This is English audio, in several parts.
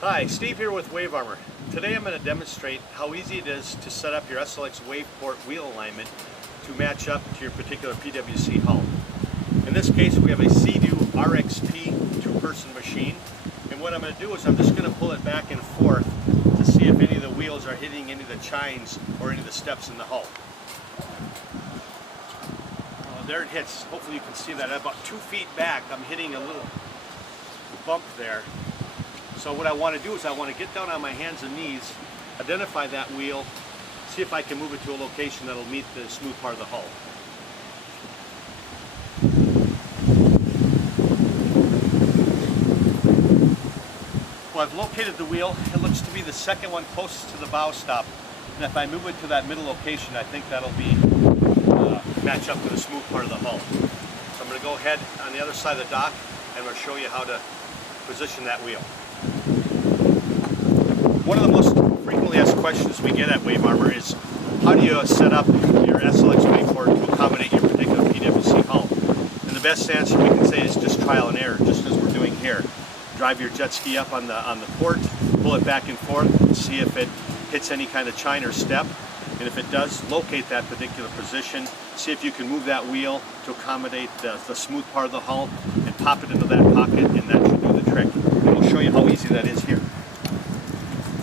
Hi, Steve here with Wave Armor. Today I'm going to demonstrate how easy it is to set up your SLX Wave Port wheel alignment to match up to your particular PWC hull. In this case we have a Sea-Doo RXP two-person machine, and what I'm going to do is I'm just going to pull it back and forth to see if any of the wheels are hitting any of the chines or any of the steps in the hull. There it hits. Hopefully you can see that. At about 2 feet back I'm hitting a little bump there. So what I want to do is I want to get down on my hands and knees, identify that wheel, see if I can move it to a location that will meet the smooth part of the hull. Well, I've located the wheel. It looks to be the second one closest to the bow stop. And if I move it to that middle location, I think that'll be match up to the smooth part of the hull. So I'm going to go ahead on the other side of the dock and we'll show you how to position that wheel. One of the most frequently asked questions we get at Wave Armor is how do you set up your SLX Wave Port to accommodate your particular PWC hull? And the best answer we can say is just trial and error, just as we're doing here. Drive your jet ski up on the port, pull it back and forth, and see if it hits any kind of chine or step. And if it does, locate that particular position, see if you can move that wheel to accommodate the smooth part of the hull, and pop it into that pocket, and that should do the trick. And we'll show you how easy that is here.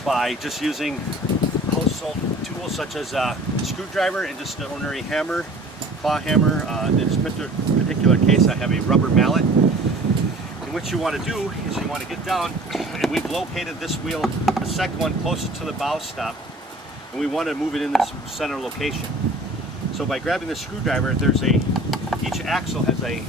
By just using household tools such as a screwdriver and just an ordinary hammer, claw hammer. In this particular case I have a rubber mallet. And what you want to do is you want to get down, and we've located this wheel, the second one closest to the bow stop, and we want to move it in this center location. So by grabbing the screwdriver, each axle has a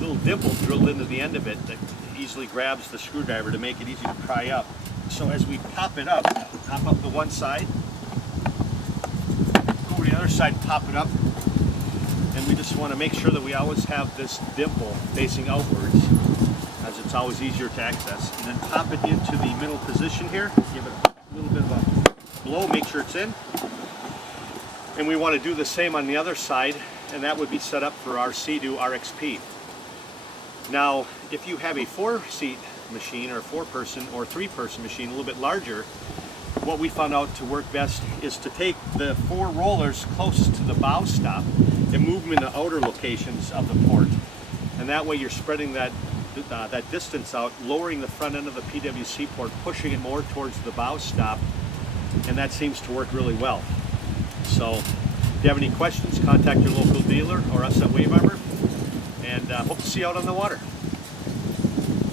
little dimple drilled into the end of it that easily grabs the screwdriver to make it easy to pry up. So as we pop it up, pop up the one side, go over to the other side, pop it up, and we just want to make sure that we always have this dimple facing outwards, as it's always easier to access. And then pop it into the middle position here, give it a little bit of a blow, make sure it's in. And we want to do the same on the other side, and that would be set up for our Sea-Doo RXP. Now, if you have a 4-seat machine or a 4-person or 3-person machine, a little bit larger, what we found out to work best is to take the 4 rollers closest to the bow stop and move them into outer locations of the port. And that way you're spreading that distance out, lowering the front end of the PWC port, pushing it more towards the bow stop, and that seems to work really well. So if you have any questions, contact your local dealer or us at Wave Armor, and hope to see you out on the water.